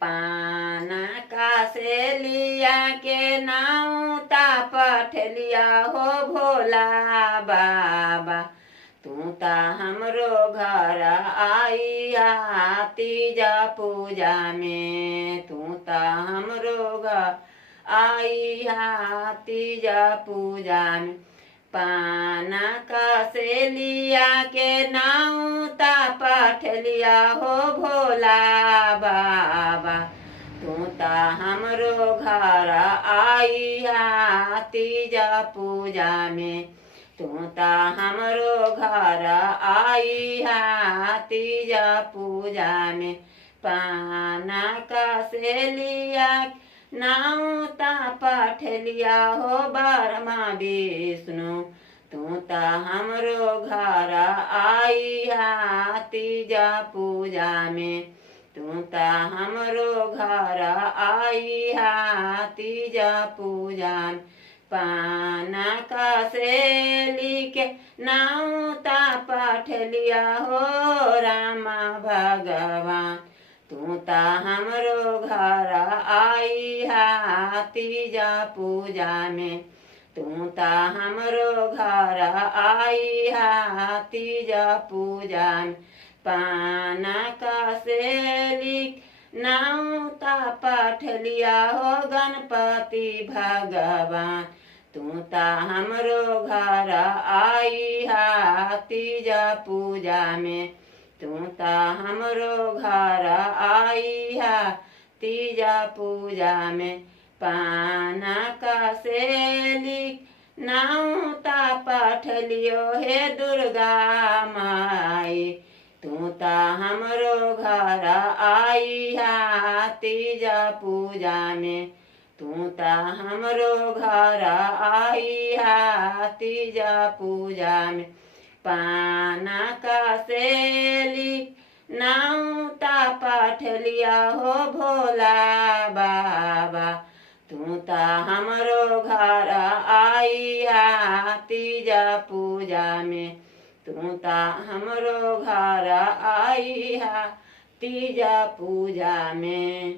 पाना का से लिया के नाउता पठलिया हो भोला बाबा। तू ता हमरो घर आइया तीजा पूजा में। तू ता हमरो घर आइया तीजा पूजा में। पाना का से लिया के नाउता पठलिया हो भोला बाबा। तू ता हमरो घर आइया तीजा पूजा में। तू ता हमरो घर आइया तीजा पूजा में। पाना का से लिया नाउता पठलिया हो ब्रह्मा विष्णु। तू ता हमरो घर आइया तीजा पूजा में। तू ता हमरो घर आइया तीजा पूजा में। पाना का से लिखे नाउता पठलिया हो रामा भगवान। तू ता हमरो घर आइया तीजा पूजा में। तू ता हमरो घर आइया तीजा पूजा में। पाना का से लिख नाउता पठलिया हो गणपति भगवान। तू ता हमरो घर आइया तीजा पूजा में। तू ता हमरो घर आइया तीजा पूजा में। पाना का से लिख नाउता पठलियो हे दुर्गा माई। तू ता हमरो घर आइया तीजा पूजा में। तू ता हमरो घर आइया तीजा पूजा में। पाना का से लिख नाउता पठलिया हो भोला बाबा। तू ता हमरो घर आइया तीजा पूजा में। तू ता हमरो घर आइया तीजा पूजा में।